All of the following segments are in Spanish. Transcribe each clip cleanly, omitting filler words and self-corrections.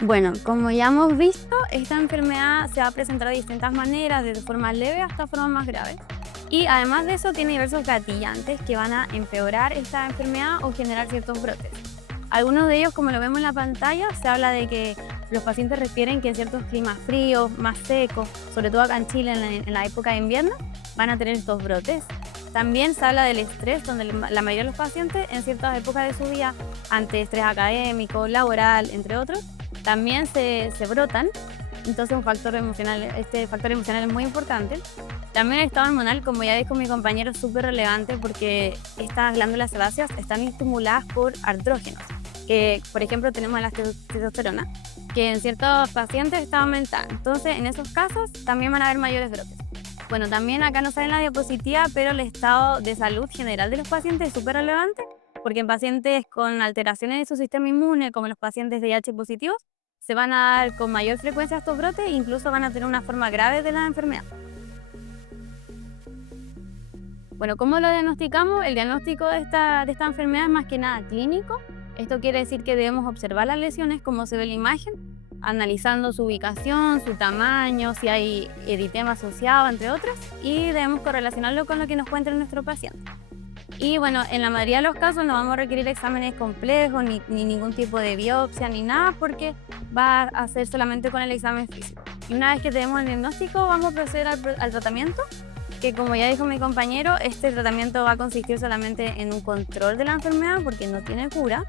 Bueno, como ya hemos visto, esta enfermedad se va a presentar de distintas maneras, desde formas leves hasta formas más graves. Y además de eso, tiene diversos gatillantes que van a empeorar esta enfermedad o generar ciertos brotes. Algunos de ellos, como lo vemos en la pantalla, se habla de que los pacientes refieren que en ciertos climas fríos, más secos, sobre todo acá en Chile en la época de invierno, van a tener estos brotes. También se habla del estrés, donde la mayoría de los pacientes en ciertas épocas de su vida, ante estrés académico, laboral, entre otros, también se brotan. Entonces este factor emocional es muy importante. También el estado hormonal, como ya dijo mi compañero, es súper relevante porque estas glándulas sebáceas están estimuladas por andrógenos, que por ejemplo tenemos la testosterona, que en ciertos pacientes está aumentada. Entonces en esos casos también van a haber mayores brotes. Bueno, también acá no sale en la diapositiva, pero el estado de salud general de los pacientes es súper relevante, porque en pacientes con alteraciones de su sistema inmune, como los pacientes VIH positivos, se van a dar con mayor frecuencia estos brotes e incluso van a tener una forma grave de la enfermedad. Bueno, ¿cómo lo diagnosticamos? El diagnóstico de esta enfermedad es más que nada clínico. Esto quiere decir que debemos observar las lesiones como se ve en la imagen, analizando su ubicación, su tamaño, si hay eritema asociado, entre otros, y debemos correlacionarlo con lo que nos cuenta nuestro paciente. Y bueno, en la mayoría de los casos no vamos a requerir exámenes complejos, ni ningún tipo de biopsia, ni nada, porque va a ser solamente con el examen físico. Y una vez que tenemos el diagnóstico, vamos a proceder al tratamiento, que como ya dijo mi compañero, este tratamiento va a consistir solamente en un control de la enfermedad, porque no tiene cura,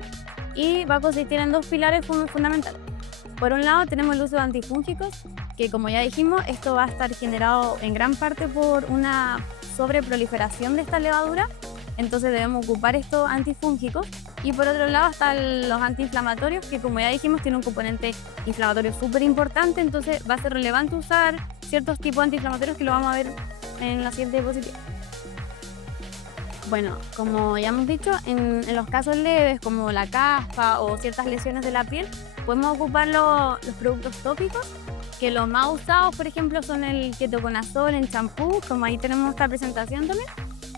y va a consistir en dos pilares fundamentales. Por un lado tenemos el uso de antifúngicos, que como ya dijimos, esto va a estar generado en gran parte por una sobreproliferación de esta levadura. Entonces debemos ocupar estos antifúngicos. Y por otro lado están los antiinflamatorios, que como ya dijimos tiene un componente inflamatorio súper importante. Entonces va a ser relevante usar ciertos tipos de antiinflamatorios que lo vamos a ver en la siguiente diapositiva. Bueno, como ya hemos dicho, en los casos leves como la caspa o ciertas lesiones de la piel, podemos ocupar los productos tópicos, que los más usados, por ejemplo, son el ketoconazol en champú, como ahí tenemos esta presentación también,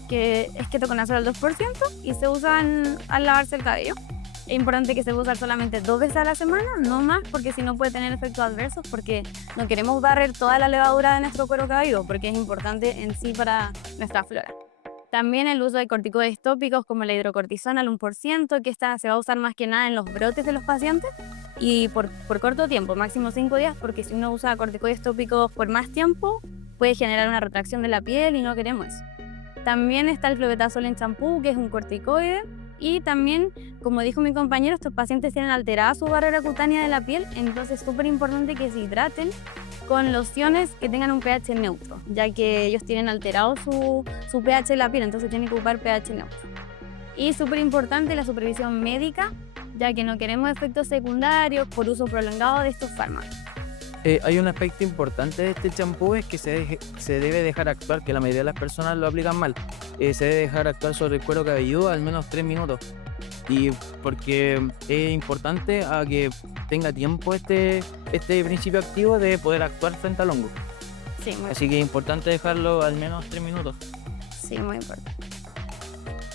que es ketoconazol al 2% y se usan al lavarse el cabello. Es importante que se pueda usar solamente 2 veces a la semana, no más, porque si no puede tener efectos adversos, porque no queremos barrer toda la levadura de nuestro cuero cabelludo, porque es importante en sí para nuestra flora. También el uso de corticoides tópicos como la hidrocortisona al 1%, que esta se va a usar más que nada en los brotes de los pacientes y por corto tiempo, máximo 5 días, porque si uno usa corticoides tópicos por más tiempo, puede generar una retracción de la piel y no queremos eso. También está el flubetasol en champú, que es un corticoide. Y también, como dijo mi compañero, estos pacientes tienen alterada su barrera cutánea de la piel, entonces es súper importante que se hidraten con lociones que tengan un pH neutro, ya que ellos tienen alterado su pH de la piel, entonces tienen que ocupar pH neutro. Y súper importante la supervisión médica, ya que no queremos efectos secundarios por uso prolongado de estos fármacos. Hay un aspecto importante de este champú, es que se debe dejar actuar, que la mayoría de las personas lo aplican mal. Se debe dejar actuar sobre el cuero cabelludo al menos 3 minutos. Y porque es importante a que tenga tiempo este principio activo de poder actuar frente al hongo. Sí, Así que es importante dejarlo al menos 3 minutos. sí, muy importante.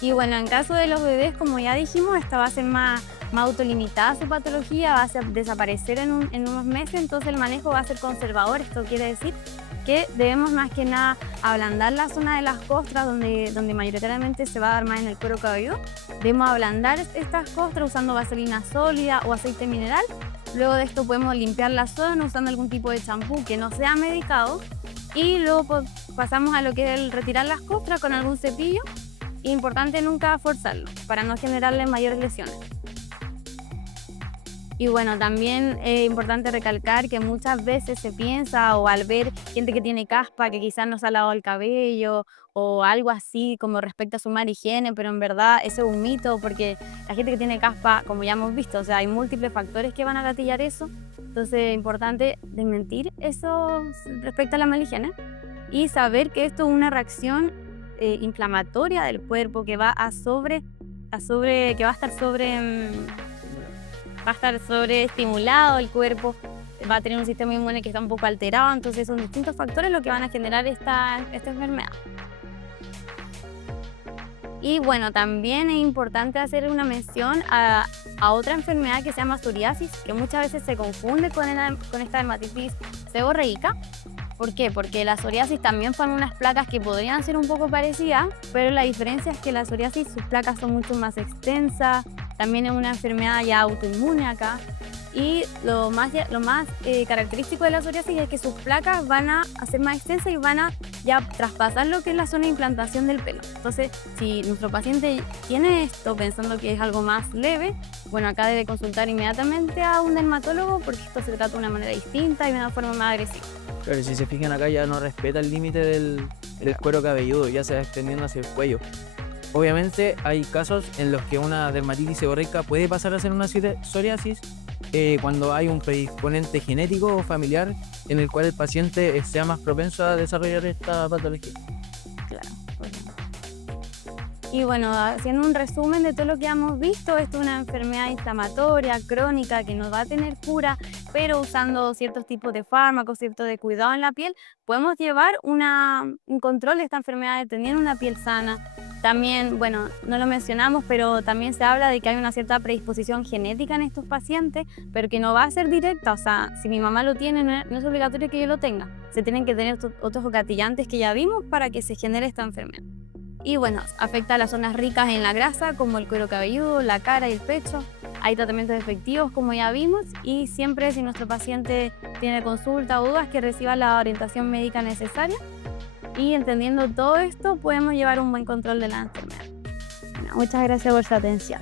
Y bueno, en caso de los bebés, como ya dijimos, esta va a ser más autolimitada su patología, va a desaparecer en unos meses, entonces el manejo va a ser conservador. Esto quiere decir que debemos más que nada ablandar la zona de las costras, donde mayoritariamente se va a dar más en el cuero cabelludo. Debemos ablandar estas costras usando vaselina sólida o aceite mineral. Luego de esto podemos limpiar la zona usando algún tipo de champú que no sea medicado. Y luego pasamos a lo que es el retirar las costras con algún cepillo. Importante nunca forzarlo para no generarle mayores lesiones. Y bueno, también es importante recalcar que muchas veces se piensa, o al ver gente que tiene caspa, que quizás no se ha lavado el cabello o algo así como respecto a su mala higiene, pero en verdad eso es un mito, porque la gente que tiene caspa, como ya hemos visto, o sea, hay múltiples factores que van a gatillar eso. Entonces es importante desmentir eso respecto a la mala higiene y saber que esto es una reacción inflamatoria del cuerpo que va a estar sobreestimulado el cuerpo, va a tener un sistema inmune que está un poco alterado, entonces son distintos factores los que van a generar esta enfermedad. Y bueno, también es importante hacer una mención a otra enfermedad que se llama psoriasis, que muchas veces se confunde con esta dermatitis seborreica. ¿Por qué? Porque la psoriasis también son unas placas que podrían ser un poco parecidas, pero la diferencia es que la psoriasis, sus placas son mucho más extensas, también es una enfermedad ya autoinmune acá. Y lo más característico de la psoriasis es que sus placas van a ser más extensas y van a ya traspasar lo que es la zona de implantación del pelo. Entonces, si nuestro paciente tiene esto pensando que es algo más leve, bueno, acá debe consultar inmediatamente a un dermatólogo porque esto se trata de una manera distinta y de una forma más agresiva. Pero si se fijan acá ya no respeta el límite del cuero cabelludo, ya se va extendiendo hacia el cuello. Obviamente hay casos en los que una dermatitis seborreica puede pasar a ser una psoriasis cuando hay un predisponente genético o familiar en el cual el paciente sea más propenso a desarrollar esta patología. Claro. Y bueno, haciendo un resumen de todo lo que hemos visto, esto es una enfermedad inflamatoria, crónica, que no va a tener cura, pero usando ciertos tipos de fármacos, ciertos de cuidado en la piel, podemos llevar un control de esta enfermedad, teniendo una piel sana. También, bueno, no lo mencionamos, pero también se habla de que hay una cierta predisposición genética en estos pacientes, pero que no va a ser directa. O sea, si mi mamá lo tiene, no es obligatorio que yo lo tenga. Se tienen que tener otros gatillantes que ya vimos para que se genere esta enfermedad. Y bueno, afecta a las zonas ricas en la grasa, como el cuero cabelludo, la cara y el pecho. Hay tratamientos efectivos, como ya vimos, y siempre si nuestro paciente tiene consulta o dudas, que reciba la orientación médica necesaria. Y entendiendo todo esto, podemos llevar un buen control de la enfermedad. Bueno, muchas gracias por su atención.